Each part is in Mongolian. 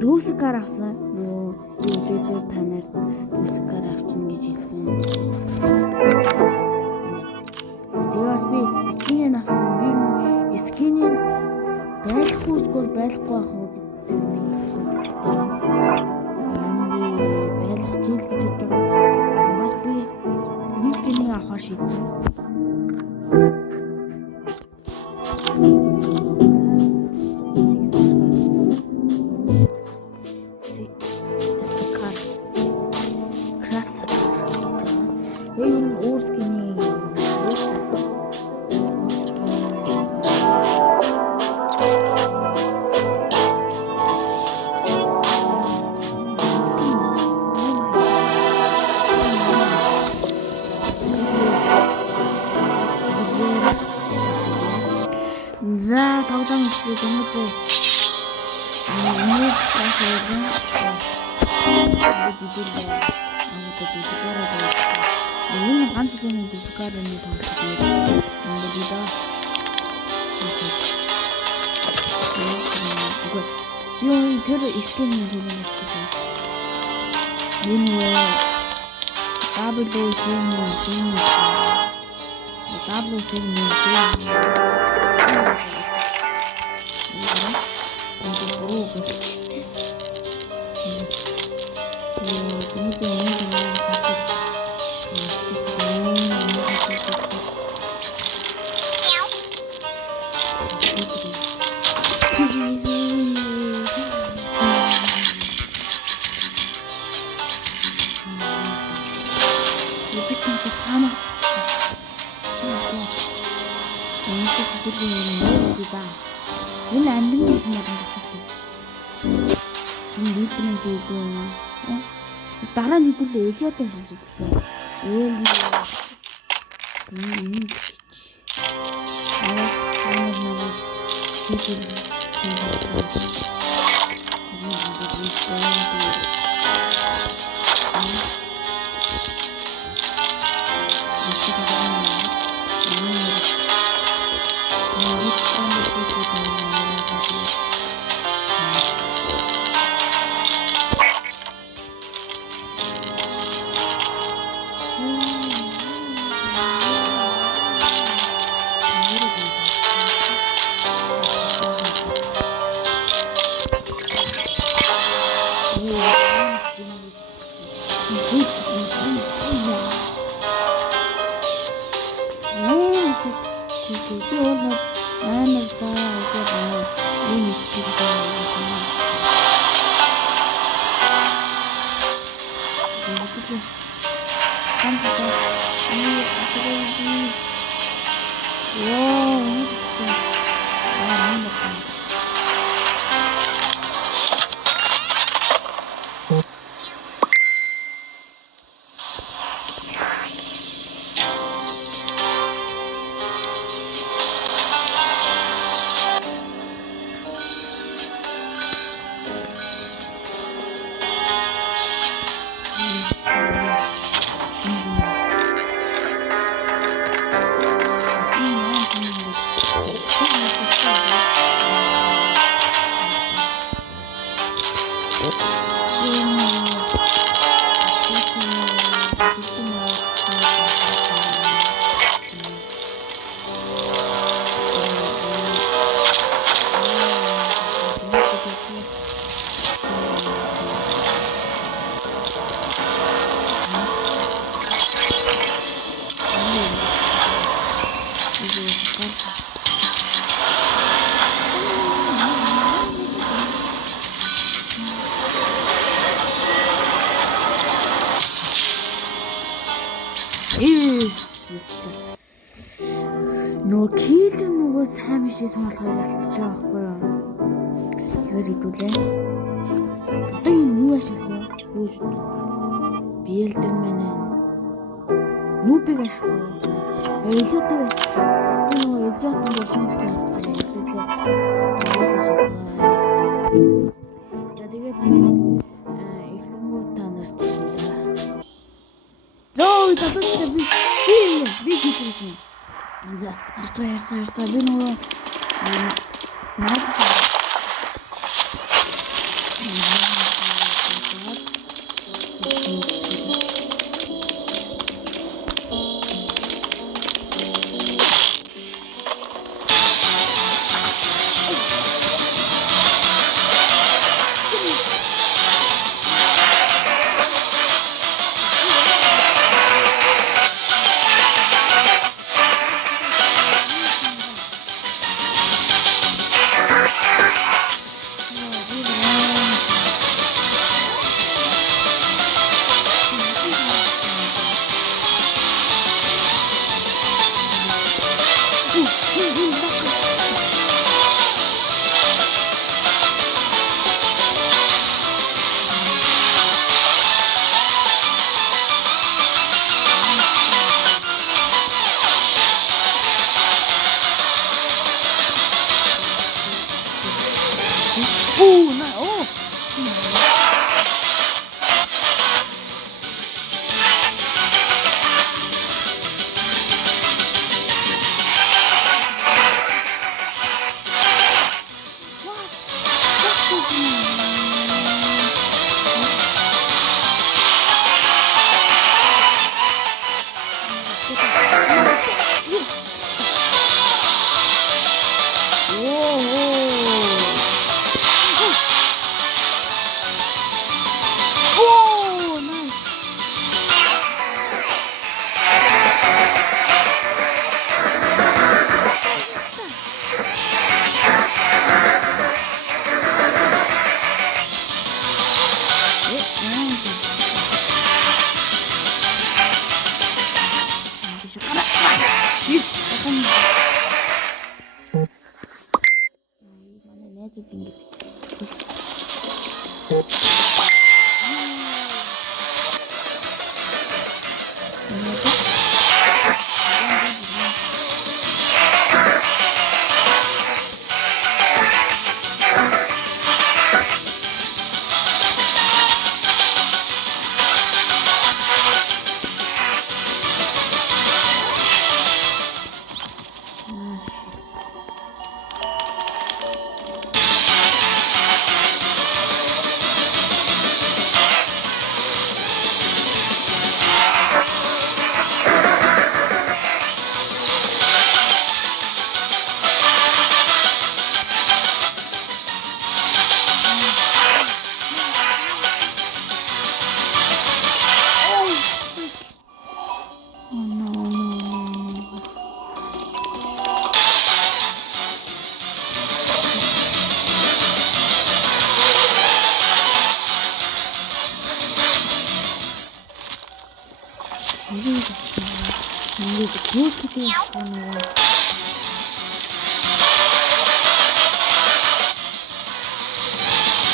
дүүсгээр авсан. Нөгөө видео дээр танаар дүүсгээр авчин гэж хэлсэн. Тэгээс би скинээ авсан. Би скинээ байлах уу эсвэл байлахгүй ах уу гэдэг нэг асуудалтай. Би байлах жил гэж боддог. Бас би скинээ авах шийдсэн. За тоглоом эхлэе дэмэтэй. Нэг сашаалын. Энэ ганц үний дискарны тоглолт гэдэг. Ингээд юу тэр скинийн төлөв гэж. Энэ энэ андын гэсэн юм байна. Энэ бэлтгэн зүйлээ. Дараа нь хэдүүлээ Элиоттой хэлж үзсэн. Нөгөө киллер нөгөө сайн бишээс болохоор ялцж байгаа байхгүй юу? Тэгэхээр хэдүүлээ. Одоо энэ юу ашиглах вэ? Юу ч биэлдэр мэнэ. Нүүбиг ашиглах уу? Элиотыг ашиглах. Би нөгөө Элиотын Бошински авцгаа. Элиотээ. За тэгээд эхлэнгүүт та нарт хэлээ. Зөө залуутай би хийсэн. За харцгаа би нөгөө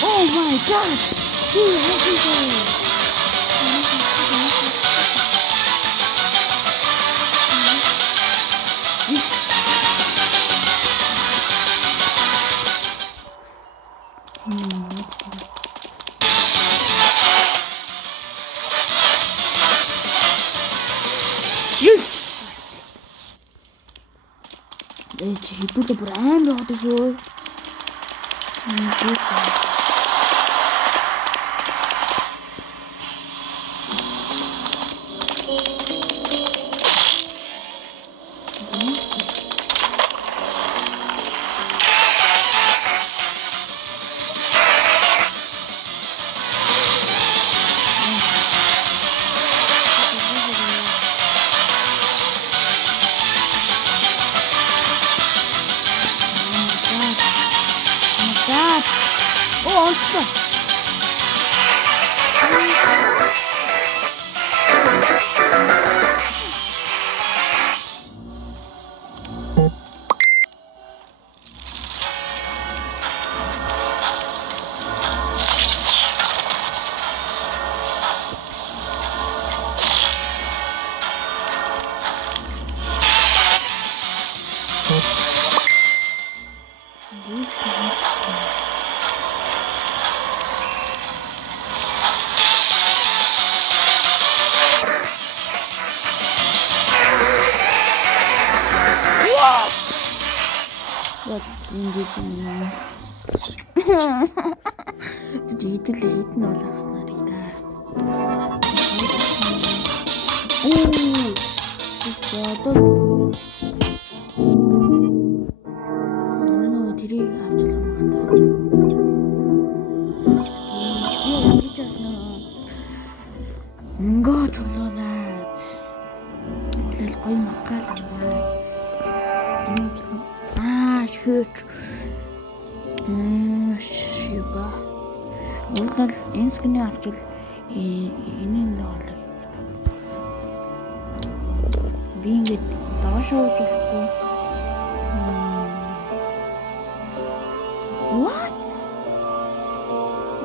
Oh my god! Dude, what is it? Yes! Хэдүүлээ бүр амар яваад шүү. Олцоо. Let's engage in Идэж идэлээ хитэн бол авснарыг да. Оо. Тэсдээ нөгөө тэрийг авчлах юм хата. Би ингэж аснаа. Мөнгөө төлөөлээд. Улаал гоё макал амдаа. Инээжлээ. Шүүч. Шиба. Улаал энэ скины авчвал энийн нэг би ингэж доош явж болохгүй. What?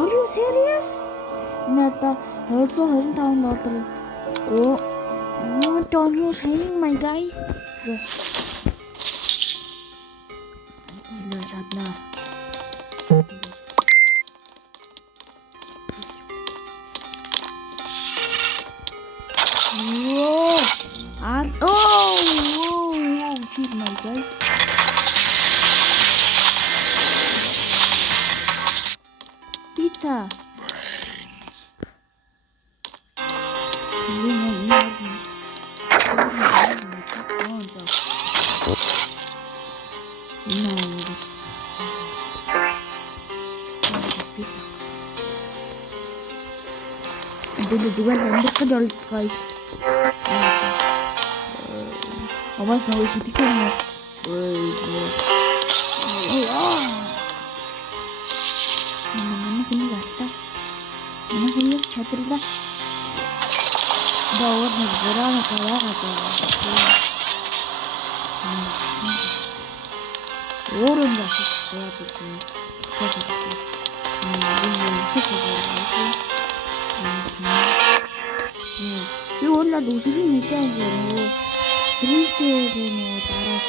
Are you serious? Надаа $225. What are you saying, my guy? Hello, Shadna. Whoa! Oh, cheat, my guy. Pizza. Dulu juga lanjut ke dalam sekali. Awas nawa situ kan. Mana kini gata. Mana kini chatur dah. Dawat negara negara kata. Orang dah sesuatu tu. Би өөрлөд үсрэх мэдээж нөгөө спринтээр нөгөө дараа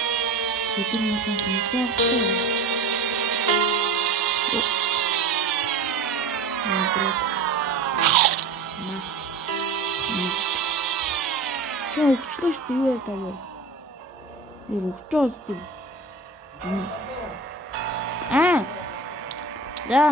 бидний мөн мэдээж Чи өгчлөө шүү дээ юу яа. Юу өгчөөс дээ. За.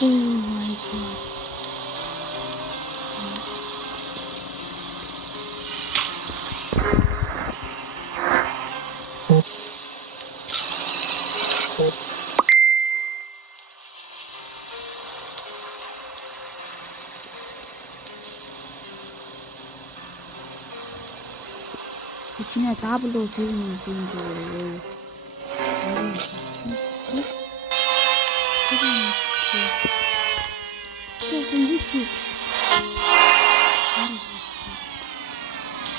Oh my god. Почему табло сильно сильно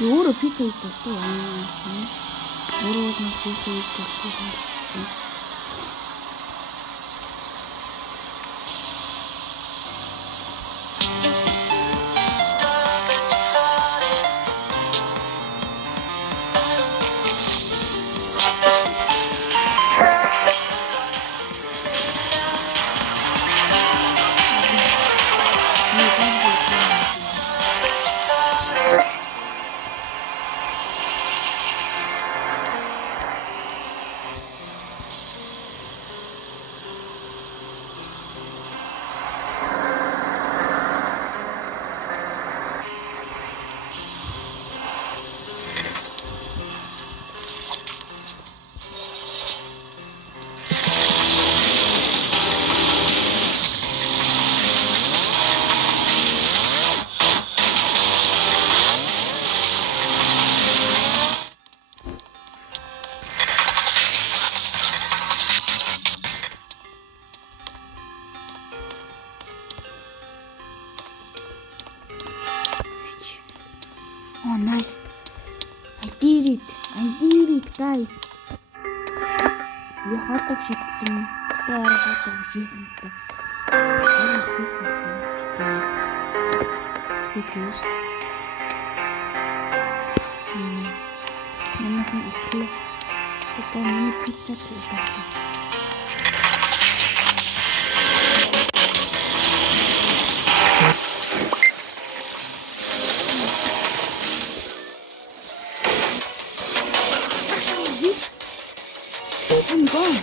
요로 피자 있다 또 요로 피자 있다 또 Oh, nice. I did it, guys. Би хотог шидсэн. Тэр хотог шидсэн. Пиццаш. Манайхан итлээ. Одоо миний пицца хийх. I'm gone.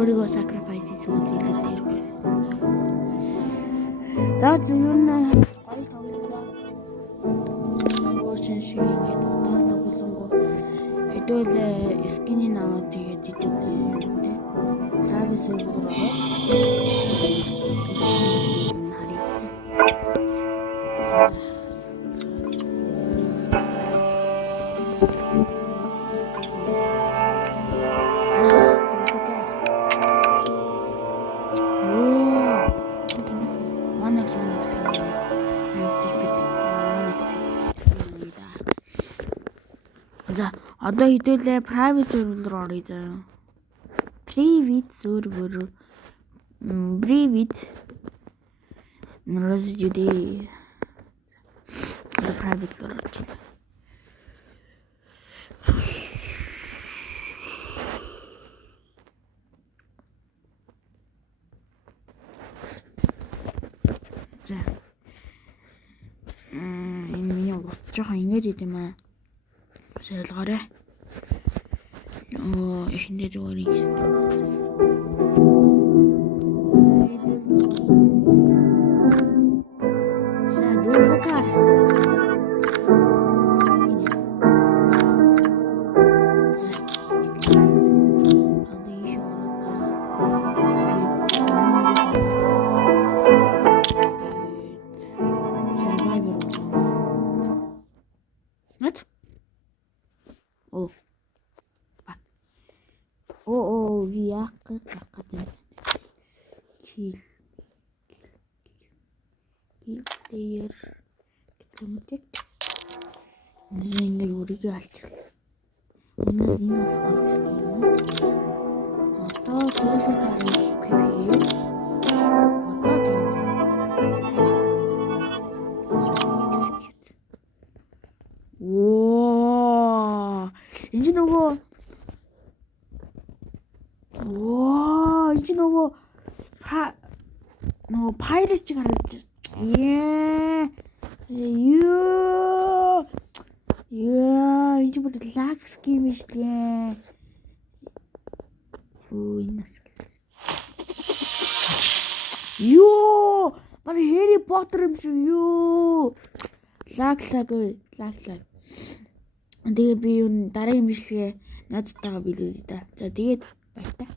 Өөрийгөө sacrifice хийсэн үйл дээр үлээс. Даад юу нэ гой тоглолоо. Оошин шиг ингээд удаан тоглонгоо. Хэдүүл скинийн аваад тэгээд идэвлээ. Private server руу. За одоо хэдүүлээ private server руу оръё заяа. Private server. Private. Нэрсэжүдээ. Одоо private руу орж байна. За. Энэ миний жоохон ингэж идэм аа. Солгоорой. Эхэндээ зүгээр юм. За дүүсакар. За. What? Oh. Fuck. Oh, як какая-то. Kill player. Гэмтэг. Нэг үрийг алчлаа. Энэ бас гоё юм. Одоо дүүсээ харах гэвээ. Одоо тийм. Оо. Энд нөгөө pirate чиг харагдаж. Энд бүр lag scheme биш дээ. Энэс. Бара Harry Potter юм шиг lag. Тэгээ би юу дараагийн бичлэгээ надтайгаа билээ да. За тэгээд баяртай.